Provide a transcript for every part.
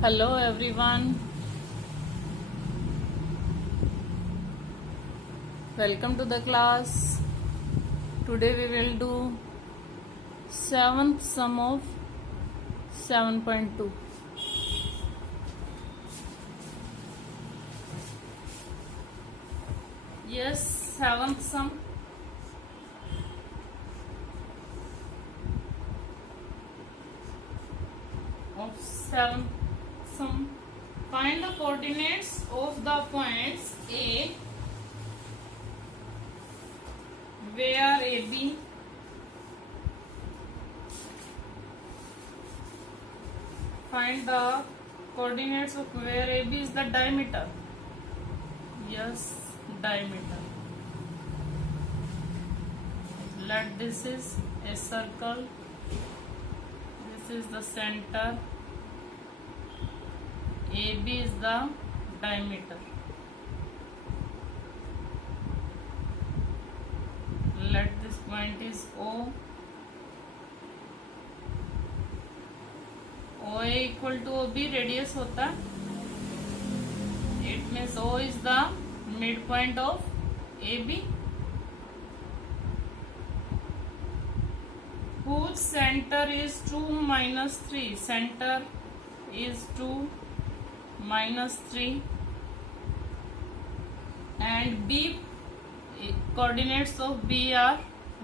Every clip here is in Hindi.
Hello everyone, welcome to the class. Today we will do 7th sum of 7.2. Yes, 7th sum. Of 7th sum. Find the coordinates of the points A where AB find the coordinates of where AB is the diameter. Yes, diameter. Let this is a circle. This is the center. AB is the diameter. Let this point is O. OA equal to OB radius होता. It means O is the midpoint of AB, whose center is 2 minus 3. Center is 2 minus 3 and B coordinates of B are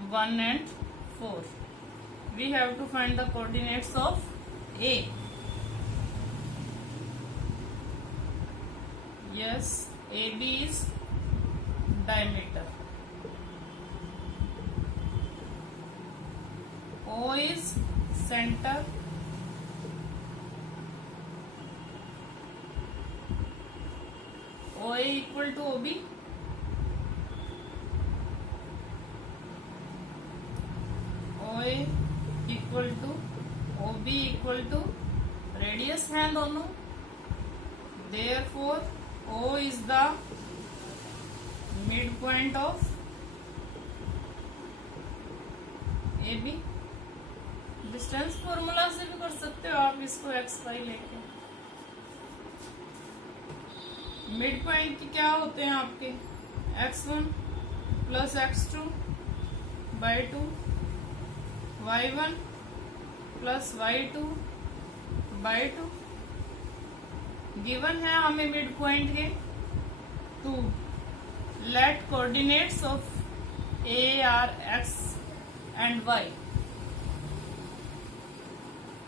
1 and 4. We have to find the coordinates of A. Yes, AB is diameter. O is center. OA equal to OB. OA equal to OB equal to radius है दोनों. Therefore, O is the midpoint of AB. Distance formula से भी कर सकते हो आप इसको x5 लेके. मिड पॉइंट की क्या होते हैं आपके x1 plus x2 by 2, y1 plus y2 by 2. Given है हमें मिड पॉइंट के 2. Let coordinates of A are x and y.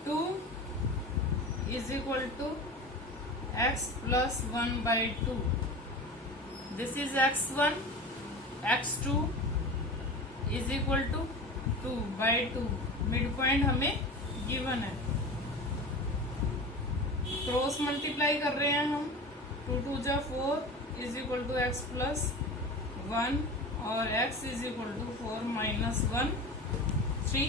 2 is equal to x plus 1 by 2. This is x1. x2 is equal to 2 by 2. Midpoint हमें given है. क्रॉस मल्टीप्लाई कर रहे हैं हम. 2 2 जा 4 is equal to x plus 1 और x is equal to 4 minus 1 3.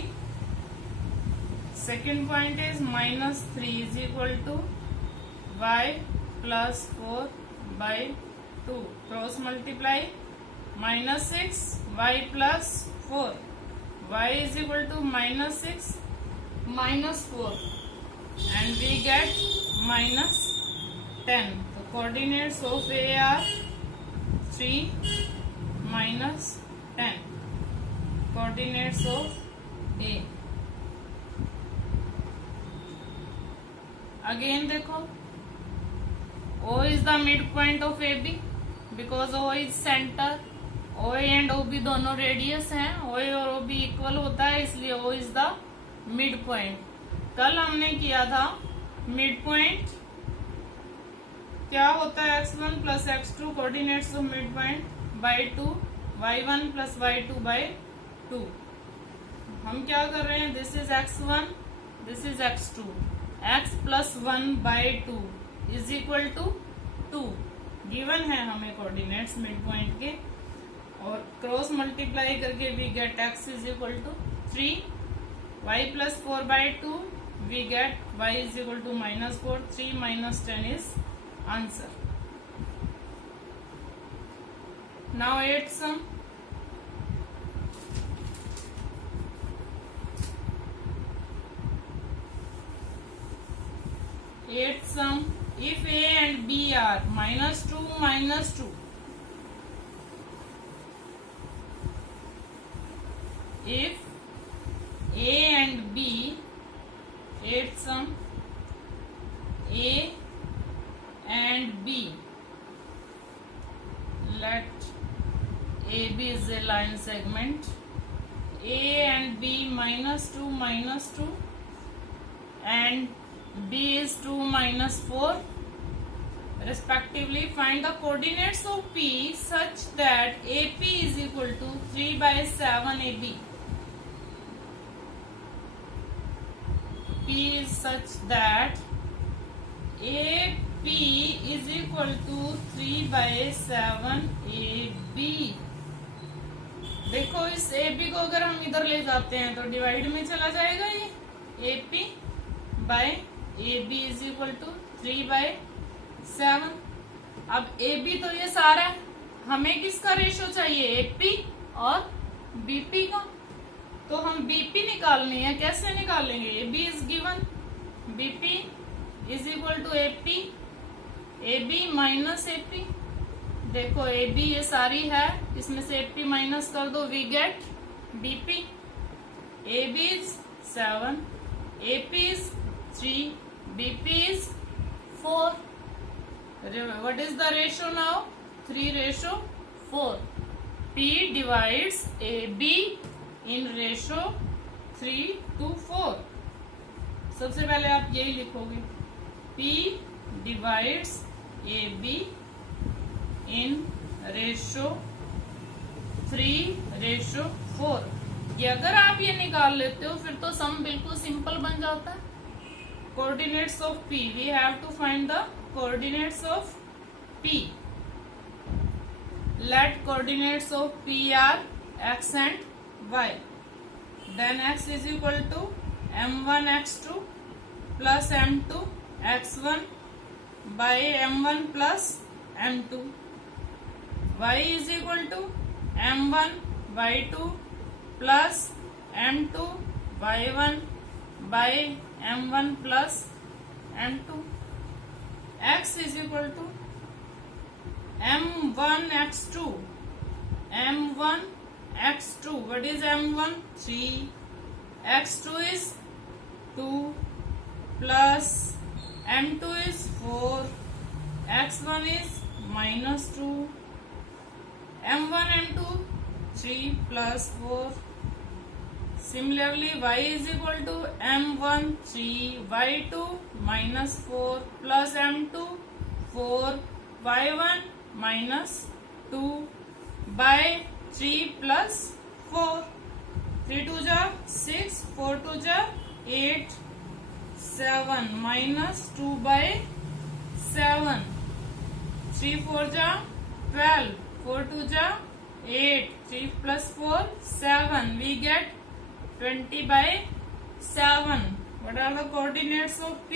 Second point is minus 3 is equal to y plus 4 by 2. Cross multiply. Minus 6 y plus 4. Y is equal to minus 6 minus 4 and we get minus 10. The coordinates of A are 3 minus 10. Coordinates of A. Again देखो, O is the midpoint of AB because O is center. OA and OB दोनों रेडियस हैं. OA और OB इक्वल होता है इसलिए O is the midpoint. कल हमने किया था मिड पॉइंट क्या होता है x1 plus x2 coordinates of mid point by 2 y1 plus y2 by 2. हम क्या कर रहे हैं, this is x1 this is x2. x plus 1 by 2 is equal to 2. Given है हमें कोऑर्डिनेट्स मिड पॉइंट के और क्रॉस मल्टीप्लाई करके we get x is equal to 3. y plus 4 by 2 we get y is equal to minus 4. 3 minus 10 is answer. Now 8th sum. Eighth sum, if A and B are -2, -2. If A and B, eighth sum, A and B, let AB is a line segment, A and B -2, -2, and B is 2, -4, respectively. Find the coordinates of P such that AP is equal to 3/7 AB. P is such that AP is equal to 3/7 AB. देखो इस AB को अगर हम इधर ले जाते हैं तो डिवाइड में चला जाएगा ये AP by AB is equal to 3/7. अब AB तो ये सारा है, हमें किसका रेशो चाहिए? AP और BP का. तो हम BP निकालनी है, कैसे निकालेंगे? AB is given, BP is equal to AP, AB minus AP. देखो AB ये सारी है, इसमें से AP माइनस कर दो, we get BP. AB is 7, AP is 3, BP is 4. What is the ratio now? 3/4. P divides AB in ratio 3:4. सबसे पहले आप यही लिखोगे, P divides AB in ratio 3:4. ये अगर आप ये निकाल लेते हो फिर तो सम बिल्कुल सिंपल बन जाता है. Coordinates of P, we have to find the coordinates of P. Let coordinates of P are x and y. Then x is equal to m1 x2 plus m2 x1 by m1 plus m2. Y is equal to m1 y2 plus m2 y1 by m1 plus m2. X is equal to m1 x2, m1 x2. What is m1? 3. x2 is 2 plus m2 is 4. x1 is -2. m1 m2 3 plus 4. Similarly, y is equal to m1 3, y2 -4 plus m2 4, y1 -2 by 3 plus 4. 3 2 जा 6, 4 2 जा 8, 7 -2 by 7. 3 4 जा 12, 4 2 जा 8, 3 plus 4 7. We get 20/7. What are the coordinates of P?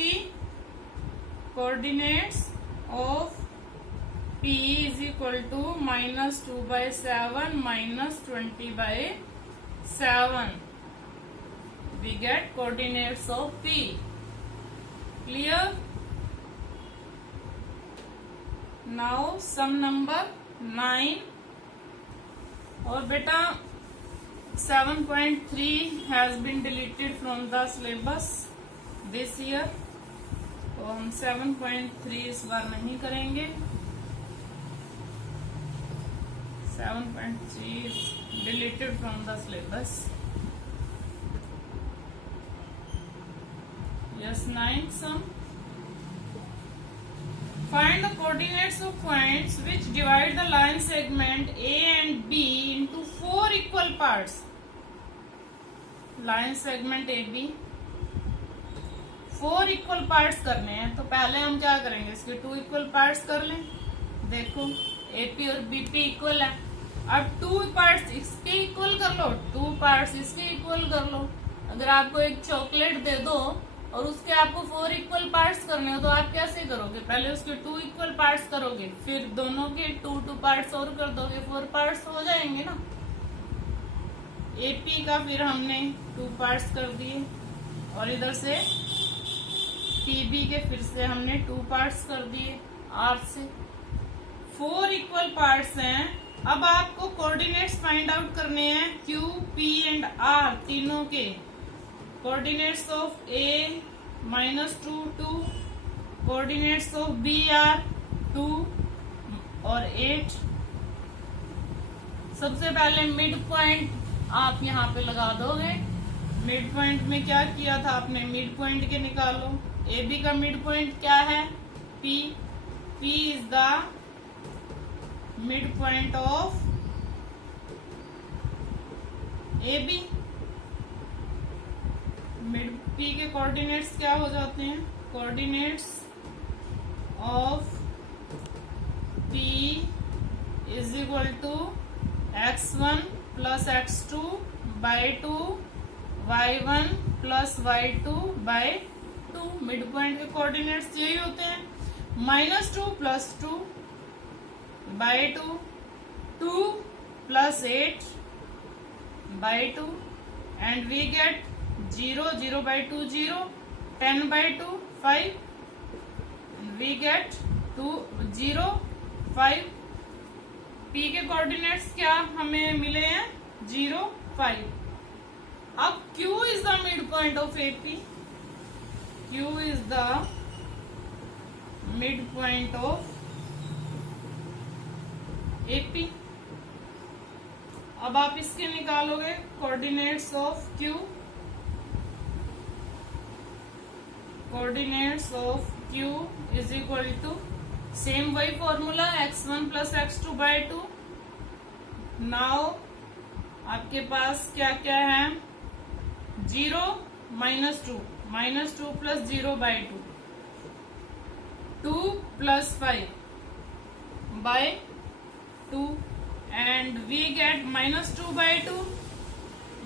Coordinates of P is equal to -2/7 minus 20/7. We get coordinates of P. Clear? Now sum number 9. और बेटा 7.3 has been deleted from the syllabus this year. तो हम 7.3 इस बार नहीं करेंगे. 7.3 is deleted from the syllabus. Yes, 9th sum. Find the coordinates of points which divide the line segment A and B into 4 equal parts. Line segment AB 4 equal parts करने हैं. तो पहले हम क्या करेंगे, इसके 2 इक्वल पार्ट्स कर लें. देखो AP और BP इक्वल है. अब 2 पार्ट्स इसके इक्वल कर लो, 2 पार्ट्स इसके इक्वल कर लो. अगर आपको एक चॉकलेट दे दो और उसके आपको 4 इक्वल पार्ट्स करने हो तो आप कैसे करोगे? पहले उसके 2 इक्वल पार्ट्स करोगे, फिर दोनों के 2 पार्ट्स और कर दोगे, 4 पार्ट्स हो जाएंगे ना. AP का फिर हमने 2 पार्ट्स कर दिए और इधर से P पीबी के फिर से हमने 2 पार्ट्स कर दिए आर से। 4 इक्वल पार्ट्स हैं। अब आपको कोऑर्डिनेट्स फाइंड आउट करने हैं क्यू, पी एंड आर तीनों के। Coordinates of A -2 2, coordinates of B are 2 और 8। सबसे पहले मिड पॉइंट आप यहाँ पे लगा दोगे। मिड पॉइंट में क्या किया था आपने, मिड पॉइंट के निकालो। ए बी का मिड पॉइंट क्या है, P. P is the mid point of A B. Mid P के कोऑर्डिनेट्स क्या हो जाते हैं, coordinates of P is equal to x1 plus x2 by 2, y1 plus y2 by 2। Mid point के कोऑर्डिनेट्स यही होते हैं। -2 plus 2 by 2, 2 plus 8 by 2, and we get 0, 0 by 2 0, 10 by 2 5, we get 2 0 5। P के कोऑर्डिनेट्स क्या हमें मिले हैं, 0 5। अब Q is the mid point of AP। Q is the mid point of AP। अब आप इसके निकालोगे coordinates of Q। Coordinates of Q is equal to same वही formula x1 plus x2 by 2। Now आपके पास क्या क्या है, 0 -2, -2 plus 0 by 2, 2 plus 5 by 2, and we get -2 by 2,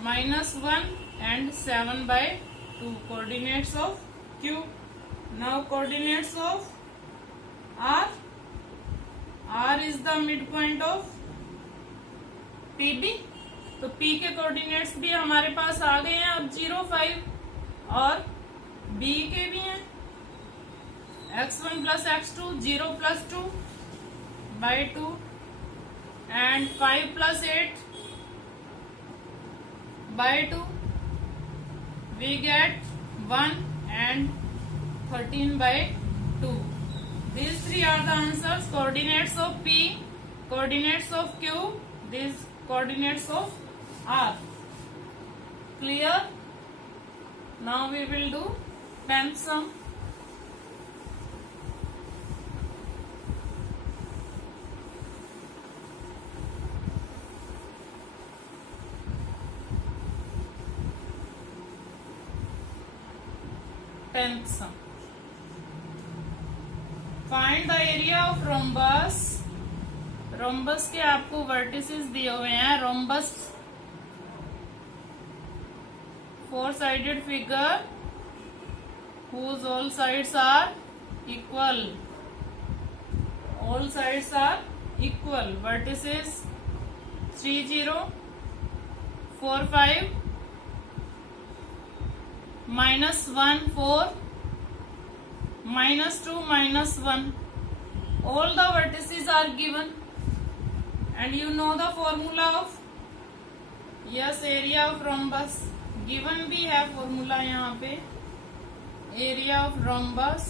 -1 and 7 by 2। Coordinates of Q। Now coordinates of R। R is the midpoint of PB। तो P के कोऑर्डिनेट्स भी हमारे पास आ गए हैं अब, 0 5, और B के भी हैं, x1 plus x2 0 plus 2 by 2, and 5 plus 8 by 2, we get 1 and 13 by 2। These three are the answers. Coordinates of P, coordinates of Q, these coordinates of R. Clear? Now we will do 10th sum. Tenth sum. Find the area of rhombus. Rhombus के आपको वर्टिसेस दिए हुए हैं। Rhombus 4 sided figure whose all sides are equal. All sides are equal. Vertices 3 0 4 5 -1 4 -2 -1. All the vertices are given, and you know the formula of, yes, area of rhombus given भी है formula यहाँ पे। area of rhombus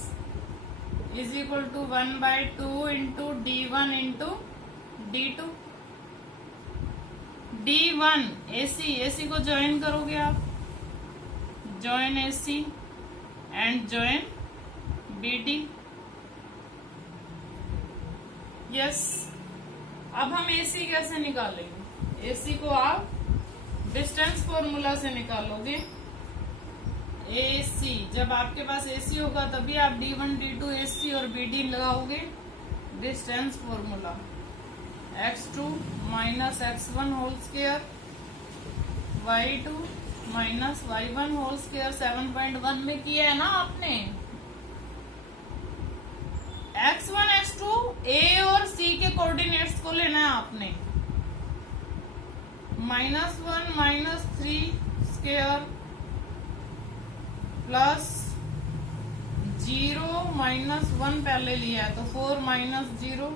is equal to 1/2 into d1 into d2। d1 AC को ज्वाइन करोगे आप, join AC and join BD। Yes, अब हम AC कैसे निकालेंगे, AC को आप डिस्टेंस फॉर्मूला से निकालोगे। AC, जब आपके पास AC होगा तभी आप D1 D2 AC और BD लगाओगे। Distance formula x2 minus x1 whole square, y2 minus y1 whole square 7.1 में किया है ना आपने। x1 x2 A और C के कोऑर्डिनेट्स को लेना है आपने। -1 -3 स्क्वायर प्लस 0 माइनस 1 पहले लिया है, तो 4 minus 0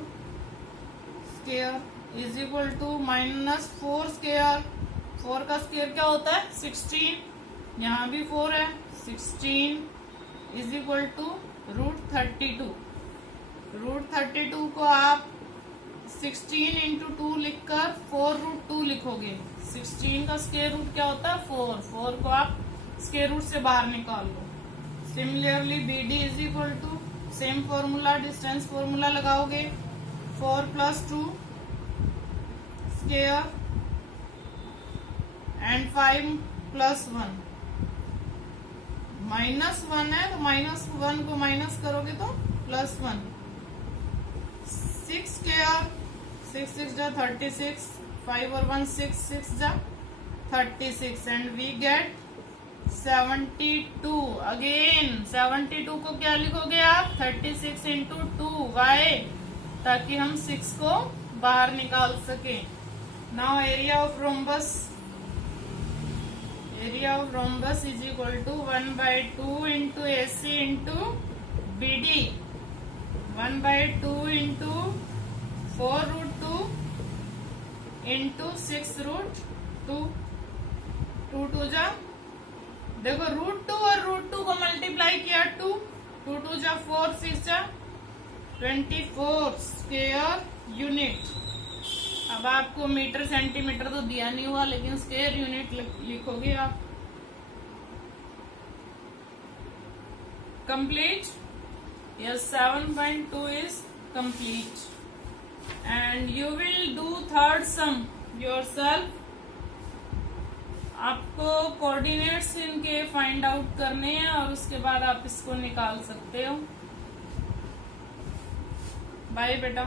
square is equal to minus 4 square. 4 का स्क्वायर क्या होता है? 16। यहाँ भी 4 है, 16 इज इक्वल टू √32। √32 को आप 16 इंटू 2 लिखकर 4√2 लिखोगे। 16 का स्क्वायर रूट क्या होता है? 4। 4 को आप स्क्वायर रूट से बाहर निकाल लो। Similarly BD is equal to same formula, distance formula लगाओगे। 4 plus 2 square and 5 plus 1 minus 1 है, तो माइनस 1 को माइनस करोगे तो प्लस 1। 6 स्क्वायर, 6 6 जा 36, 5 और 1 6 6 जा 36 एंड वी गेट 72। अगेन 72 को क्या लिखोगे आप? 36 इंटू 2 वाई, ताकि हम 6 को बाहर निकाल सके। Now area of rhombus, area of rhombus is equal to 1/2 into AC into BD। 1/2 into 4√2 into 6√2। 2 2 जा, देखो √2 और √2 को मल्टीप्लाई किया 2 2 2 जा 4 6 जा 24 स्क्वायर यूनिट। अब आपको मीटर सेंटीमीटर तो दिया नहीं हुआ, लेकिन स्क्वायर यूनिट लिखोगे आप। Complete? Yes, 7.2 is complete and you will do third sum yourself। आपको कोऑर्डिनेट्स इनके फाइंड आउट करने हैं और उसके बाद आप इसको निकाल सकते हो। बाय बेटा।